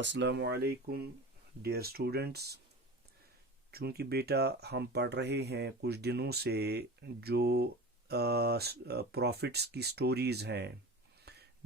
السلام علیکم dear students, چونکہ بیٹا ہم پڑھ رہے ہیں کچھ دنوں سے جو پروفٹس کی سٹوریز ہیں،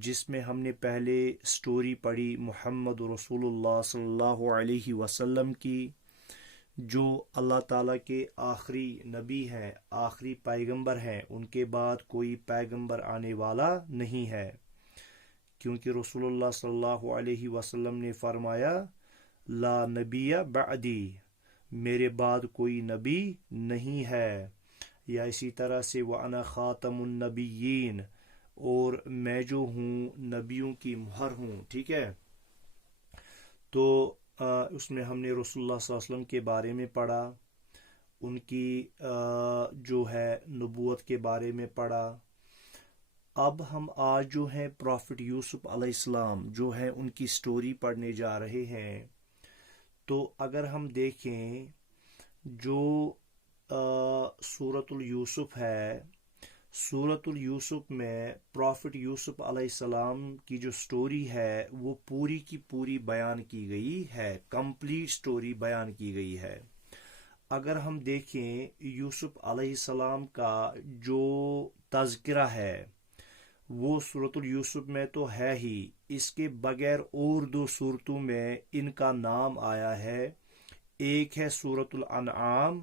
جس میں ہم نے پہلے سٹوری پڑھی محمد رسول اللہ صلی اللہ علیہ وسلم کی، جو اللہ تعالیٰ کے آخری نبی ہیں، آخری پیغمبر ہیں، ان کے بعد کوئی پیغمبر آنے والا نہیں ہے، کیونکہ رسول اللہ صلی اللہ علیہ وسلم نے فرمایا لا نبی بعدی، میرے بعد کوئی نبی نہیں ہے، یا اسی طرح سے وَأَنَا خَاتَمُ النَّبِيِّينَ، اور میں جو ہوں نبیوں کی مہر ہوں، ٹھیک ہے۔ تو اس میں ہم نے رسول اللہ صلی اللہ علیہ وسلم کے بارے میں پڑھا، ان کی جو ہے نبوت کے بارے میں پڑھا۔ اب ہم آج جو ہے پروفٹ یوسف علیہ السلام جو ہے ان کی سٹوری پڑھنے جا رہے ہیں۔ تو اگر ہم دیکھیں جو سورۃ الیوسف ہے، سورۃ الیوسف میں پروفٹ یوسف علیہ السلام کی جو سٹوری ہے وہ پوری کی پوری بیان کی گئی ہے، کمپلیٹ سٹوری بیان کی گئی ہے۔ اگر ہم دیکھیں یوسف علیہ السلام کا جو تذکرہ ہے وہ سورۃ الیوسف میں تو ہے ہی، اس کے بغیر اور دو صورتوں میں ان کا نام آیا ہے، ایک ہے سورۃ الانعام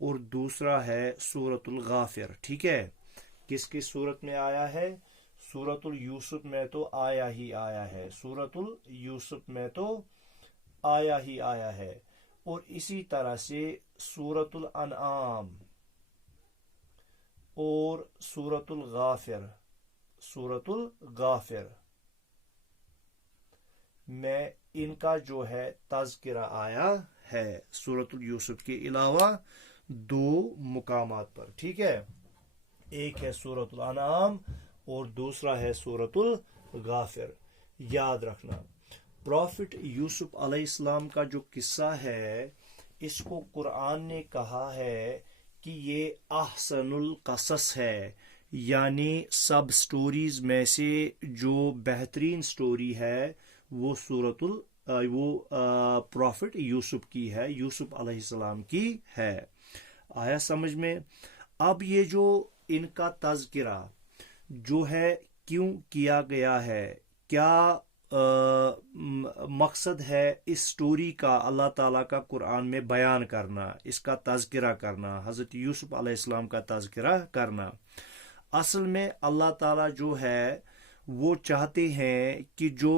اور دوسرا ہے سورۃ الغافر، ٹھیک ہے۔ کس کی صورت میں آیا ہے؟ سورۃ الیوسف میں تو آیا ہی آیا ہے، سورۃ الیوسف میں تو آیا ہی آیا ہے، اور اسی طرح سے سورۃ الانعام اور سورۃ الغافر، سورۃ الغافر میں ان کا جو ہے تذکرہ آیا ہے، سورۃ الیوسف کے علاوہ دو مقامات پر، ٹھیک ہے۔ ایک ہے سورۃ الانعام اور دوسرا ہے سورۃ الغافر۔ یاد رکھنا پروفٹ یوسف علیہ السلام کا جو قصہ ہے اس کو قرآن نے کہا ہے کہ یہ احسن القصص ہے، یعنی سب سٹوریز میں سے جو بہترین سٹوری ہے وہ پروفٹ یوسف کی ہے، یوسف علیہ السلام کی ہے۔ آیا سمجھ میں؟ اب یہ جو ان کا تذکرہ جو ہے کیوں کیا گیا ہے، کیا مقصد ہے اس سٹوری کا، اللہ تعالیٰ کا قرآن میں بیان کرنا، اس کا تذکرہ کرنا، حضرت یوسف علیہ السلام کا تذکرہ کرنا۔ اصل میں اللہ تعالیٰ جو ہے وہ چاہتے ہیں کہ جو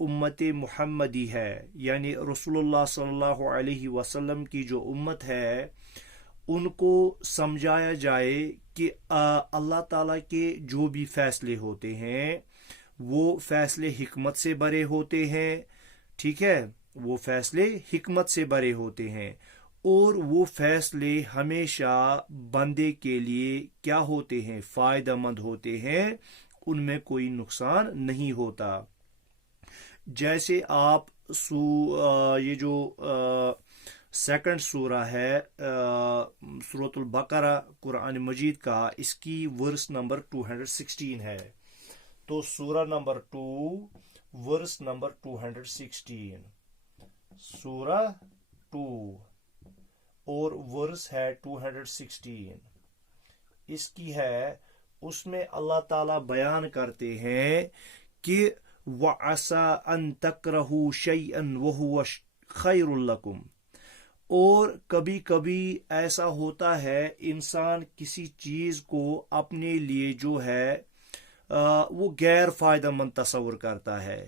امت محمدی ہے، یعنی رسول اللہ صلی اللہ علیہ وسلم کی جو امت ہے، ان کو سمجھایا جائے کہ اللہ تعالیٰ کے جو بھی فیصلے ہوتے ہیں وہ فیصلے حکمت سے بھرے ہوتے ہیں، ٹھیک ہے، وہ فیصلے حکمت سے بھرے ہوتے ہیں، اور وہ فیصلے ہمیشہ بندے کے لیے کیا ہوتے ہیں؟ فائدہ مند ہوتے ہیں، ان میں کوئی نقصان نہیں ہوتا۔ جیسے آپ یہ جو سیکنڈ سورہ ہے سورۃ البقرہ قرآن مجید کا، اس کی ورس نمبر 216 ہے، تو سورہ نمبر 2 ورس نمبر 216، سورہ 2 اور ورس ہے 216 اس کی ہے۔ اس میں اللہ تعالیٰ بیان کرتے ہیں کہ وَعَسَىٰ أَن تَكْرَهُوا شَيْئًا وَهُوَ خَيْرٌ لَكُمْ، اور کبھی کبھی ایسا ہوتا ہے انسان کسی چیز کو اپنے لیے جو ہے وہ غیر فائدہ مند تصور کرتا ہے،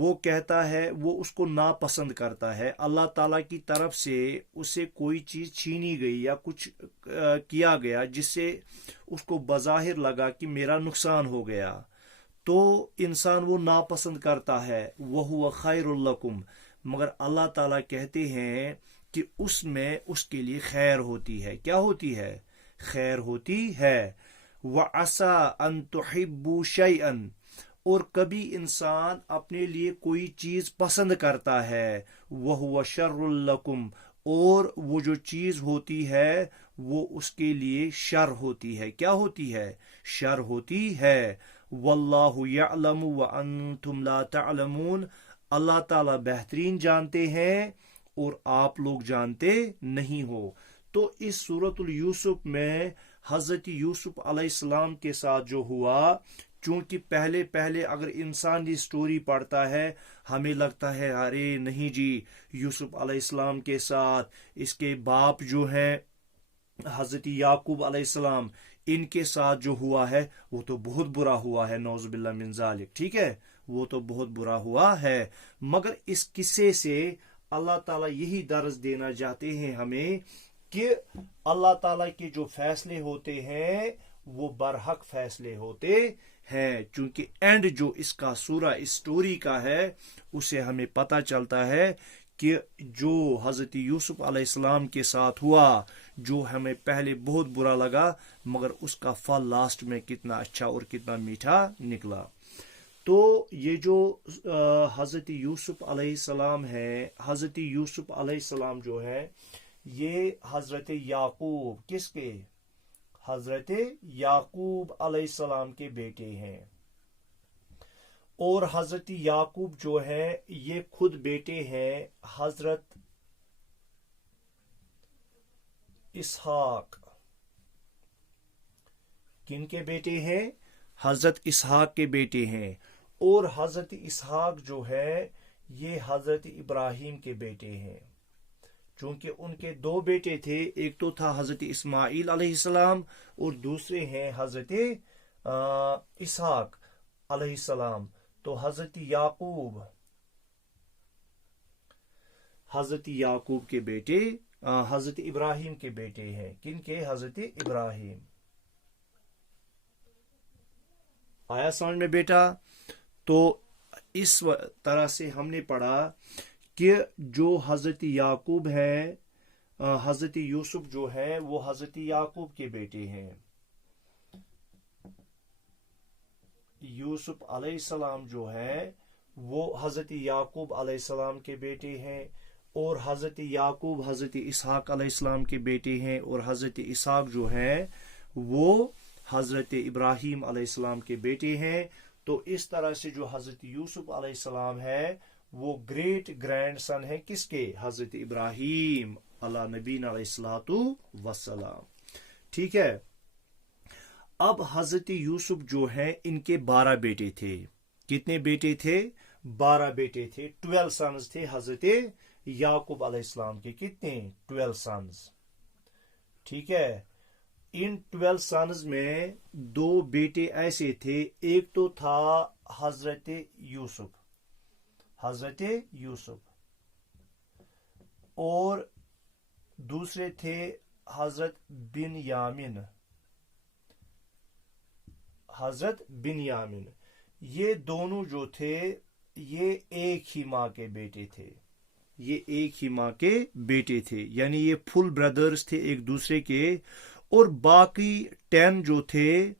وہ کہتا ہے، وہ اس کو ناپسند کرتا ہے، اللہ تعالیٰ کی طرف سے اسے کوئی چیز چھینی گئی یا کچھ کیا گیا جس سے اس کو بظاہر لگا کہ میرا نقصان ہو گیا، تو انسان وہ ناپسند کرتا ہے، وَهُوَ خَيْرٌ لَكُمْ، مگر اللہ تعالیٰ کہتے ہیں کہ اس میں اس کے لیے خیر ہوتی ہے۔ کیا ہوتی ہے؟ خیر ہوتی ہے۔ وَعَسَىٰ أَن تُحِبُّوا شَيْئًا، اور کبھی انسان اپنے لیے کوئی چیز پسند کرتا ہے، وَهُوَ شَرٌّ لَكُمْ، اور وہ جو چیز ہوتی ہے وہ اس کے لیے شر ہوتی ہے۔ کیا ہوتی ہے؟ شر ہوتی ہے۔ وَاللَّهُ يَعْلَمُ وَأَنْتُمْ لَا تَعْلَمُونَ، اللہ تعالیٰ بہترین جانتے ہیں اور آپ لوگ جانتے نہیں ہو۔ تو اس سورۃ یوسف میں حضرت یوسف علیہ السلام کے ساتھ جو ہوا، چونکہ پہلے اگر انسان یہ سٹوری پڑھتا ہے ہمیں لگتا ہے ارے نہیں جی، یوسف علیہ السلام کے ساتھ اس کے باپ جو ہیں حضرت یعقوب علیہ السلام، ان کے ساتھ جو ہوا ہے وہ تو بہت برا ہوا ہے، نعوذ باللہ من ذالک، ٹھیک ہے، وہ تو بہت برا ہوا ہے۔ مگر اس قصے سے اللہ تعالیٰ یہی درس دینا چاہتے ہیں ہمیں کہ اللہ تعالیٰ کے جو فیصلے ہوتے ہیں وہ برحق فیصلے ہوتے ہیں، چونکہ اینڈ جو اس کا سورہ اس سٹوری کا ہے اسے ہمیں پتہ چلتا ہے کہ جو حضرت یوسف علیہ السلام کے ساتھ ہوا، جو ہمیں پہلے بہت برا لگا، مگر اس کا پھل لاسٹ میں کتنا اچھا اور کتنا میٹھا نکلا۔ تو یہ جو حضرت یوسف علیہ السلام ہے، حضرت یوسف علیہ السلام جو ہے یہ حضرت یعقوب کس کے؟ حضرت یعقوب علیہ السلام کے بیٹے ہیں، اور حضرت یعقوب جو ہے یہ خود بیٹے ہیں حضرت اسحاق۔ کن کے بیٹے ہیں؟ حضرت اسحاق کے بیٹے ہیں، اور حضرت اسحاق جو ہے یہ حضرت ابراہیم کے بیٹے ہیں، چونکہ ان کے دو بیٹے تھے، ایک تو تھا حضرت اسماعیل علیہ السلام اور دوسرے ہیں حضرت اسحاق علیہ السلام۔ تو حضرت یعقوب کے بیٹے حضرت ابراہیم کے بیٹے ہیں۔ کن کے؟ حضرت ابراہیم۔ آیا سمجھ میں بیٹا؟ تو اس طرح سے ہم نے پڑھا کہ جو حضرت یعقوب ہے، حضرت یوسف جو ہے وہ حضرت یعقوب کے بیٹے ہیں، یوسف علیہ السلام جو ہے وہ حضرت یعقوب علیہ السلام کے بیٹے ہیں، اور حضرت یعقوب حضرت اسحاق علیہ السلام کے بیٹے ہیں، اور حضرت اسحاق جو ہے وہ حضرت ابراہیم علیہ السلام کے بیٹے ہیں۔ تو اس طرح سے جو حضرت یوسف علیہ السلام ہے وہ گریٹ گرینڈ سن ہے کس کے؟ حضرت ابراہیم علی نبینا علیہ الصلوۃ والسلام، ٹھیک ہے۔ اب حضرت یوسف جو ہے ان کے 12 بیٹے تھے۔ کتنے بیٹے تھے؟ 12 بیٹے تھے، 12 سنز تھے حضرت یعقوب علیہ السلام کے۔ کتنے؟ 12 سنز، ٹھیک ہے۔ ان 12 سنز میں 2 بیٹے ایسے تھے، ایک تو تھا حضرت یوسف اور دوسرے تھے حضرت بنیامین۔ یہ دونوں جو تھے یہ ایک ہی ماں کے بیٹے تھے، یعنی یہ فل بردرز تھے ایک دوسرے کے۔ اور باقی 10 جو تھے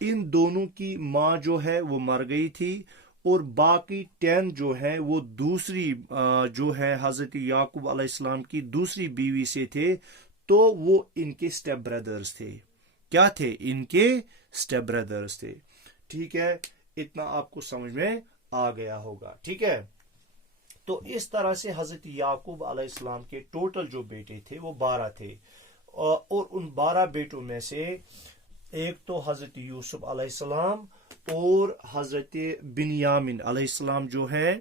ان دونوں کی ماں جو ہے وہ مر گئی تھی، اور باقی 10 جو ہے وہ دوسری جو ہے حضرت یعقوب علیہ السلام کی دوسری بیوی سے تھے، تو وہ ان کے سٹیپ بردرز تھے۔ کیا تھے؟ ان کے سٹیپ بردرز تھے، ٹھیک ہے۔ اتنا آپ کو سمجھ میں آ گیا ہوگا، ٹھیک ہے۔ تو اس طرح سے حضرت یعقوب علیہ السلام کے ٹوٹل جو بیٹے تھے وہ 12 تھے، اور ان 12 بیٹوں میں سے ایک تو حضرت یوسف علیہ السلام اور حضرت بنیامین علیہ السلام جو ہے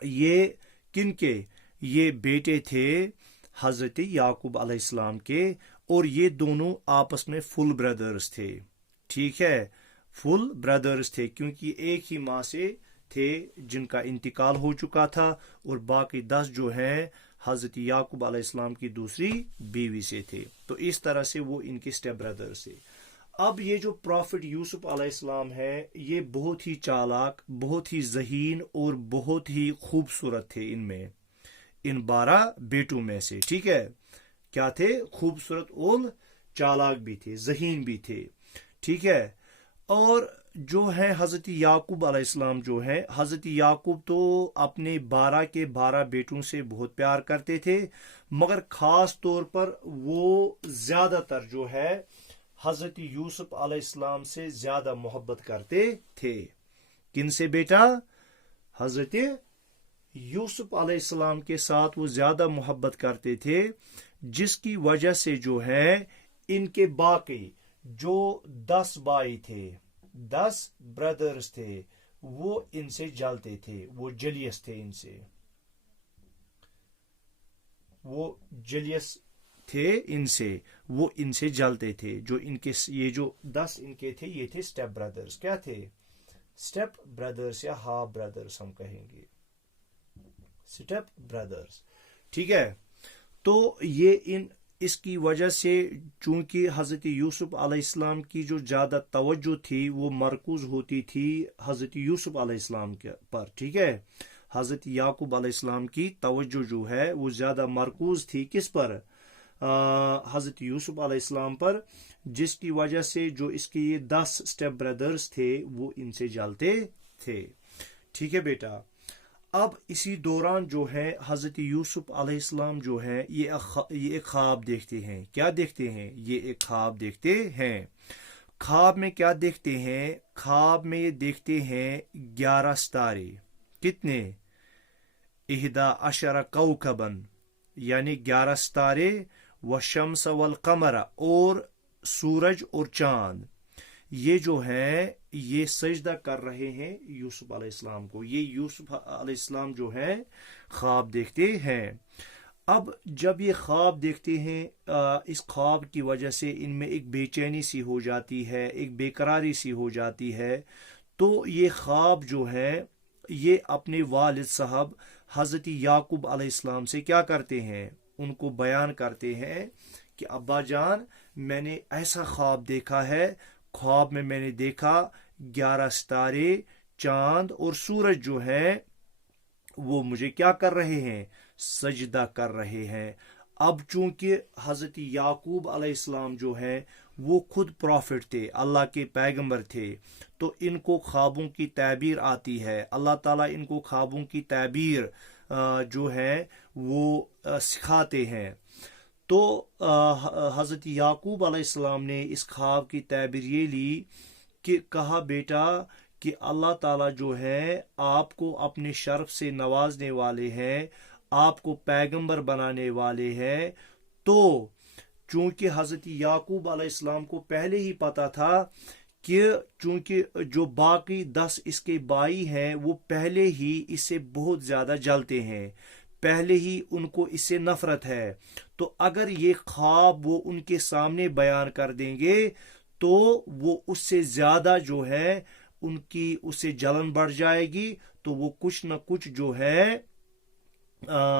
یہ کن کے؟ یہ بیٹے تھے حضرت یعقوب علیہ السلام کے، اور یہ دونوں آپس میں فل بردرز تھے، ٹھیک ہے، فل بردرز تھے، کیونکہ ایک ہی ماں سے تھے جن کا انتقال ہو چکا تھا، اور باقی 10 جو ہیں حضرت یعقوب علیہ السلام کی دوسری بیوی سے تھے۔ تو اس طرح سے وہ ان کے سٹیپ بردر سے۔ اب یہ جو پروفٹ یوسف علیہ السلام ہے یہ بہت ہی چالاک، بہت ہی ذہین اور بہت ہی خوبصورت تھے، ان 12 بیٹوں میں سے، ٹھیک ہے۔ کیا تھے؟ خوبصورت اور چالاک بھی تھے، ذہین بھی تھے، ٹھیک ہے۔ اور جو ہے حضرت یعقوب علیہ السلام جو ہے، حضرت یعقوب تو اپنے 12 کے 12 بیٹوں سے بہت پیار کرتے تھے، مگر خاص طور پر وہ زیادہ تر جو ہے حضرت یوسف علیہ السلام سے زیادہ محبت کرتے تھے، کن سے بیٹا؟ حضرت یوسف علیہ السلام کے ساتھ وہ زیادہ محبت کرتے تھے، جس کی وجہ سے جو ہے ان کے باقی جو 10 بھائی تھے، 10 برادرز تھے، وہ ان سے جلتے تھے، وہ جلیس تھے ان سے، وہ جلیس تھے ان سے، وہ ان سے جلتے تھے. جو ان کے یہ جو 10 ان کے تھے، یہ تھے سٹیپ برادرز. کیا تھے؟ سٹیپ برادرز یا ہاف برادرز ہم کہیں گے، سٹیپ برادرز. ٹھیک ہے. تو یہ اس کی وجہ سے چونکہ حضرت یوسف علیہ السلام کی جو زیادہ توجہ تھی وہ مرکوز ہوتی تھی حضرت یوسف علیہ السلام کے پر. ٹھیک ہے. حضرت یعقوب علیہ السلام کی توجہ جو ہے وہ زیادہ مرکوز تھی کس پر؟ حضرت یوسف علیہ السلام پر، جس کی وجہ سے جو اس کے یہ 10 سٹیپ برادرز تھے وہ ان سے جلتے تھے. ٹھیک ہے بیٹا. اب اسی دوران جو ہے حضرت یوسف علیہ السلام جو ہے یہ ایک خواب دیکھتے ہیں. کیا دیکھتے ہیں؟ یہ ایک خواب دیکھتے ہیں. خواب میں کیا دیکھتے ہیں؟ خواب میں یہ دیکھتے ہیں 11 ستارے. کتنے؟ 11 کوكباً، یعنی 11 ستارے، والشمس والقمر، اور سورج اور چاند. یہ جو ہے یہ سجدہ کر رہے ہیں یوسف علیہ السلام کو. یہ یوسف علیہ السلام جو ہے خواب دیکھتے ہیں. اب جب یہ خواب دیکھتے ہیں، اس خواب کی وجہ سے ان میں ایک بے چینی سی ہو جاتی ہے، ایک بے قراری سی ہو جاتی ہے. تو یہ خواب جو ہے یہ اپنے والد صاحب حضرت یعقوب علیہ السلام سے کیا کرتے ہیں؟ ان کو بیان کرتے ہیں کہ ابا جان، میں نے ایسا خواب دیکھا ہے. خواب میں نے دیکھا 11 ستارے، چاند اور سورج جو ہے وہ مجھے کیا کر رہے ہیں؟ سجدہ کر رہے ہیں. اب چونکہ حضرت یعقوب علیہ السلام جو ہے وہ خود پروفٹ تھے، اللہ کے پیغمبر تھے، تو ان کو خوابوں کی تعبیر آتی ہے. اللہ تعالیٰ ان کو خوابوں کی تعبیر جو ہے وہ سکھاتے ہیں. تو حضرت یعقوب علیہ السلام نے اس خواب کی تعبیر یہ لی کہ کہا بیٹا کہ اللہ تعالیٰ جو ہے آپ کو اپنے شرف سے نوازنے والے ہیں، آپ کو پیغمبر بنانے والے ہیں. تو چونکہ حضرت یعقوب علیہ السلام کو پہلے ہی پتا تھا کہ چونکہ جو باقی 10 اس کے بھائی ہیں وہ پہلے ہی اس سے بہت زیادہ جلتے ہیں، پہلے ہی ان کو اس سے نفرت ہے. تو اگر یہ خواب وہ ان کے سامنے بیان کر دیں گے تو وہ اس سے زیادہ جو ہے ان کی اس سے جلن بڑھ جائے گی. تو وہ کچھ نہ کچھ جو ہے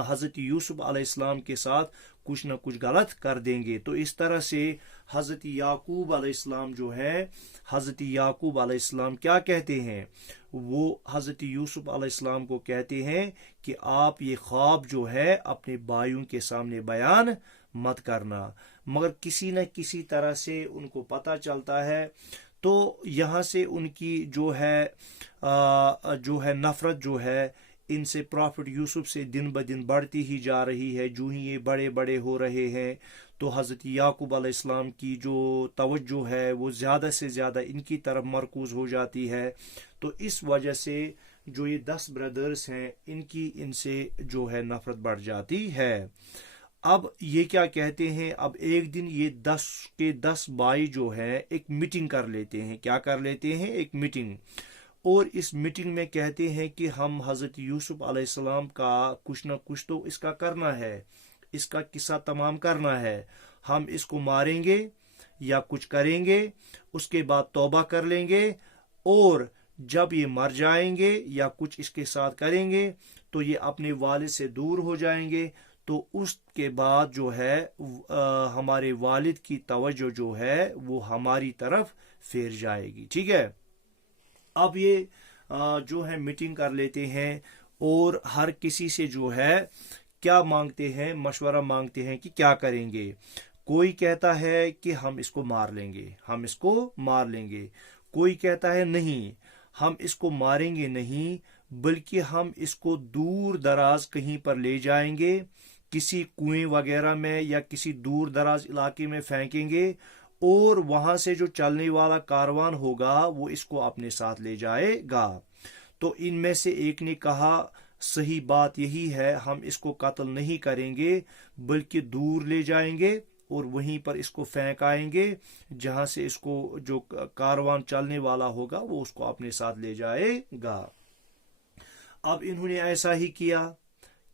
حضرت یوسف علیہ السلام کے ساتھ کچھ نہ کچھ غلط کر دیں گے. تو اس طرح سے حضرت یعقوب علیہ السلام جو ہے، حضرت یعقوب علیہ السلام کیا کہتے ہیں؟ وہ حضرت یوسف علیہ السلام کو کہتے ہیں کہ آپ یہ خواب جو ہے اپنے بھائیوں کے سامنے بیان مت کرنا. مگر کسی نہ کسی طرح سے ان کو پتہ چلتا ہے. تو یہاں سے ان کی جو ہے نفرت جو ہے ان سے پرافٹ یوسف سے دن بدن بڑھتی ہی جا رہی ہے. جو ہی یہ بڑے بڑے ہو رہے ہیں تو حضرت یعقوب علیہ السلام کی جو توجہ ہے وہ زیادہ سے زیادہ ان کی طرف مرکوز ہو جاتی ہے. تو اس وجہ سے جو یہ 10 برادرز ہیں ان کی ان سے جو ہے نفرت بڑھ جاتی ہے. اب یہ کیا کہتے ہیں؟ اب ایک دن یہ 10 کے 10 بھائی جو ہے ایک میٹنگ کر لیتے ہیں. کیا کر لیتے ہیں؟ ایک میٹنگ. اور اس میٹنگ میں کہتے ہیں کہ ہم حضرت یوسف علیہ السلام کا کچھ نہ کچھ تو اس کا کرنا ہے، اس کا قصہ تمام کرنا ہے. ہم اس کو ماریں گے یا کچھ کریں گے، اس کے بعد توبہ کر لیں گے، اور جب یہ مر جائیں گے یا کچھ اس کے ساتھ کریں گے تو یہ اپنے والد سے دور ہو جائیں گے. تو اس کے بعد جو ہے ہمارے والد کی توجہ جو ہے وہ ہماری طرف پھیر جائے گی. ٹھیک ہے. اب یہ جو ہے میٹنگ کر لیتے ہیں اور ہر کسی سے جو ہے کیا مانگتے ہیں؟ مشورہ مانگتے ہیں کہ کیا کریں گے. کوئی کہتا ہے کہ ہم اس کو مار لیں گے، ہم اس کو مار لیں گے. کوئی کہتا ہے نہیں، ہم اس کو ماریں گے نہیں، بلکہ ہم اس کو دور دراز کہیں پر لے جائیں گے، کسی کنویں وغیرہ میں یا کسی دور دراز علاقے میں پھینکیں گے، اور وہاں سے جو چلنے والا کاروان ہوگا وہ اس کو اپنے ساتھ لے جائے گا. تو ان میں سے ایک نے کہا صحیح بات یہی ہے، ہم اس کو قتل نہیں کریں گے بلکہ دور لے جائیں گے اور وہیں پر اس کو پھینک آئیں گے جہاں سے اس کو جو کاروان چلنے والا ہوگا وہ اس کو اپنے ساتھ لے جائے گا۔ اب انہوں نے ایسا ہی کیا۔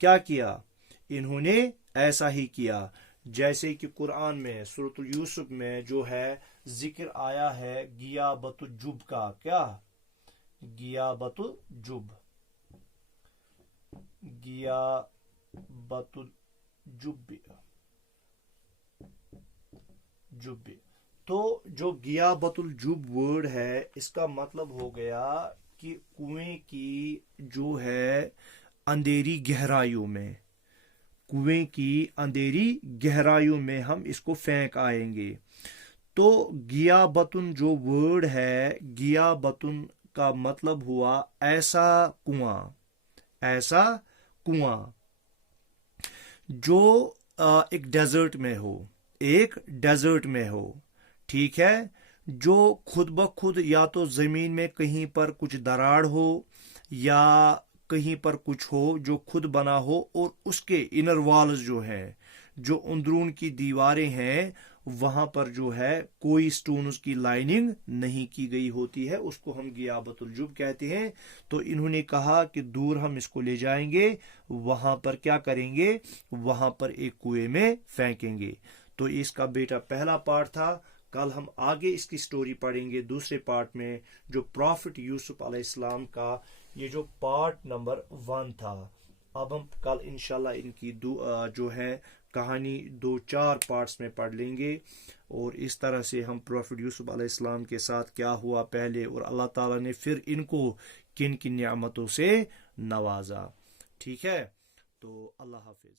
کیا کیا؟ انہوں نے ایسا ہی کیا جیسے کہ قرآن میں سورۃ یوسف میں جو ہے ذکر آیا ہے غیابت الجب کا۔ کیا؟ غیابت الجب، غیابت الجب، جب۔ تو جو غیابت الجب ورڈ ہے اس کا مطلب ہو گیا کہ کنویں کی جو ہے اندھیری گہرائیوں میں، کنویں کی اندھیری گہرائیوں میں ہم اس کو پھینک آئیں گے۔ تو غیابتن جو ورڈ ہے، غیابتن کا مطلب ہوا ایسا کنواں، ایسا کنواں جو ایک ڈیزرٹ میں ہو، ایک ڈیزرٹ میں ہو، ٹھیک ہے، جو خود بخود یا تو زمین میں کہیں پر کچھ دراڑ ہو یا کہیں پر کچھ ہو جو خود بنا ہو، اور اس کے انر والز جو ہیں، جو اندرون کی دیواریں ہیں، وہاں پر جو ہے کوئی سٹونز کی لائننگ نہیں کی گئی ہوتی ہے، اس کو ہم غیابت الجب کہتے ہیں۔ تو انہوں نے کہا کہ دور ہم اس کو لے جائیں گے، وہاں پر کیا کریں گے؟ وہاں پر ایک کنویں میں پھینکیں گے۔ تو اس کا بیٹا پہلا پارٹ تھا۔ کل ہم آگے اس کی سٹوری پڑھیں گے دوسرے پارٹ میں، جو پروفٹ یوسف علیہ السلام کا یہ جو پارٹ نمبر 1 تھا۔ اب ہم کل انشاءاللہ ان کی جو ہے کہانی 2-4 پارٹس میں پڑھ لیں گے، اور اس طرح سے ہم پروفٹ یوسف علیہ السلام کے ساتھ کیا ہوا پہلے، اور اللہ تعالیٰ نے پھر ان کو کن کن نعمتوں سے نوازا۔ ٹھیک ہے، تو اللہ حافظ۔